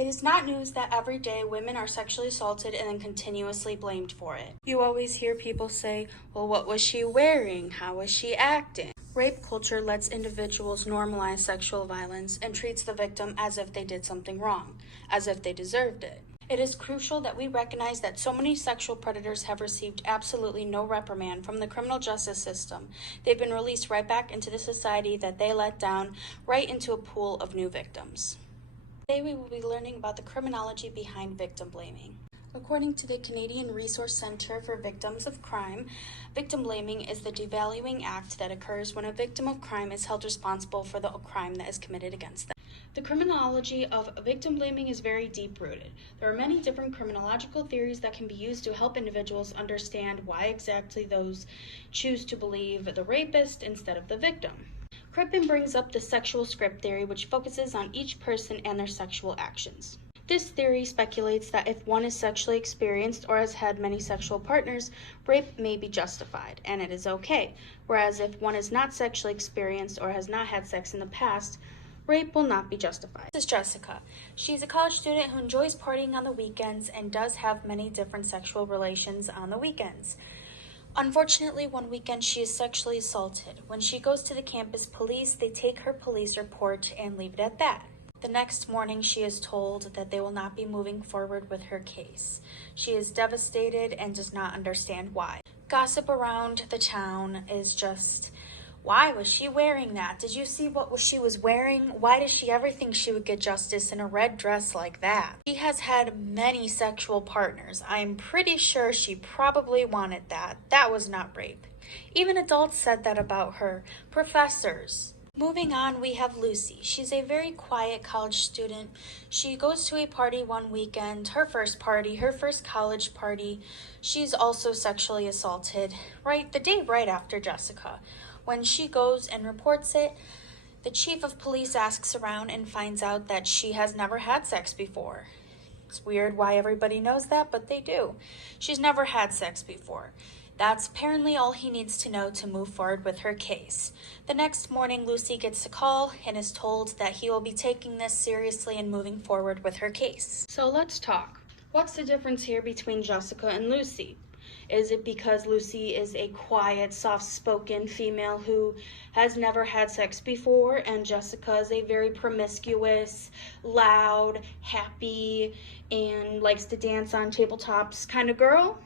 It is not news that every day women are sexually assaulted and then continuously blamed for it. You always hear people say, well, what was she wearing? How was she acting? Rape culture lets individuals normalize sexual violence and treats the victim as if they did something wrong, as if they deserved it. It is crucial that we recognize that so many sexual predators have received absolutely no reprimand from the criminal justice system. They've been released right back into the society that they let down, right into a pool of new victims. Today we will be learning about the criminology behind victim blaming. According to the Canadian Resource Centre for Victims of Crime, victim blaming is the devaluing act that occurs when a victim of crime is held responsible for the crime that is committed against them. The criminology of victim blaming is very deep-rooted. There are many different criminological theories that can be used to help individuals understand why exactly those choose to believe the rapist instead of the victim. Crippen brings up the sexual script theory, which focuses on each person and their sexual actions. This theory speculates that if one is sexually experienced or has had many sexual partners, rape may be justified, and it is okay, whereas if one is not sexually experienced or has not had sex in the past, rape will not be justified. This is Jessica. She's a college student who enjoys partying on the weekends and does have many different sexual relations on the weekends. Unfortunately, one weekend she is sexually assaulted. When she goes to the campus police, they take her police report and leave it at that. The next morning, she is told that they will not be moving forward with her case. She is devastated and does not understand why. Gossip around the town is just, why was she wearing that? Did you see what she was wearing? Why does she ever think she would get justice in a red dress like that? She has had many sexual partners. I'm pretty sure she probably wanted that. That was not rape. Even adults said that about her. Professors. Moving on, we have Lucy. She's a very quiet college student. She goes to a party one weekend, her first college party. She's also sexually assaulted the day right after Jessica. When she goes and reports it, the chief of police asks around and finds out that she has never had sex before. It's weird why everybody knows that, but they do. She's never had sex before. That's apparently all he needs to know to move forward with her case. The next morning, Lucy gets a call and is told that he will be taking this seriously and moving forward with her case. So let's talk. What's the difference here between Jessica and Lucy? Is it because Lucy is a quiet, soft-spoken female who has never had sex before, and Jessica is a very promiscuous, loud, happy, and likes to dance on tabletops kind of girl?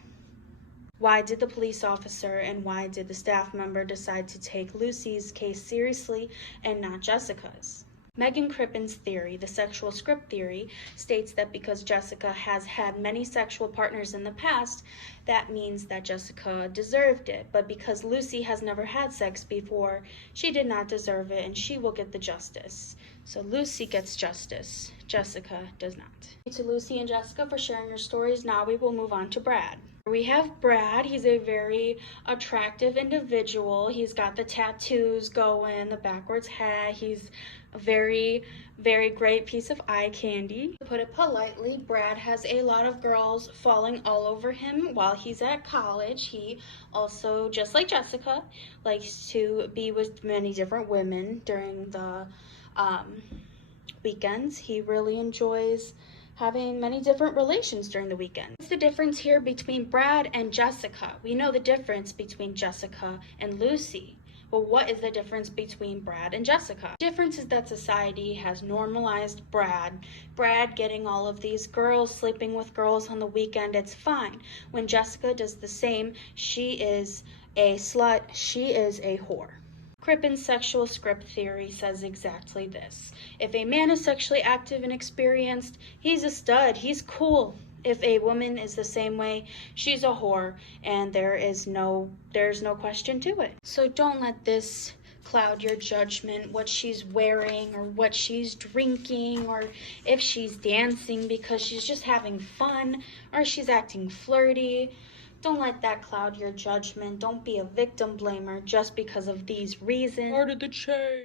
Why did the police officer and why did the staff member decide to take Lucy's case seriously and not Jessica's? Megan Crippen's theory, the sexual script theory, states that because Jessica has had many sexual partners in the past, that means that Jessica deserved it. But because Lucy has never had sex before, she did not deserve it and she will get the justice. So Lucy gets justice, Jessica does not. Thank you to Lucy and Jessica for sharing your stories. Now we will move on to Brad. We have Brad. He's a very attractive individual. He's got the tattoos going, the backwards hat. He's a very, very great piece of eye candy. To put it politely, Brad has a lot of girls falling all over him while he's at college. He also, just like Jessica, likes to be with many different women during the weekends. He really enjoys having many different relations during the weekend. What's the difference here between Brad and Jessica? We know the difference between Jessica and Lucy. Well, what is the difference between Brad and Jessica? The difference is that society has normalized Brad. Brad getting all of these girls, sleeping with girls on the weekend, it's fine. When Jessica does the same, she is a slut, she is a whore. Crippen's sexual script theory says exactly this. If a man is sexually active and experienced, he's a stud, he's cool. If a woman is the same way, she's a whore, and there's no question to it. So don't let this cloud your judgment, what she's wearing or what she's drinking or if she's dancing because she's just having fun or she's acting flirty. Don't let that cloud your judgment. Don't be a victim blamer just because of these reasons. Part of the chain.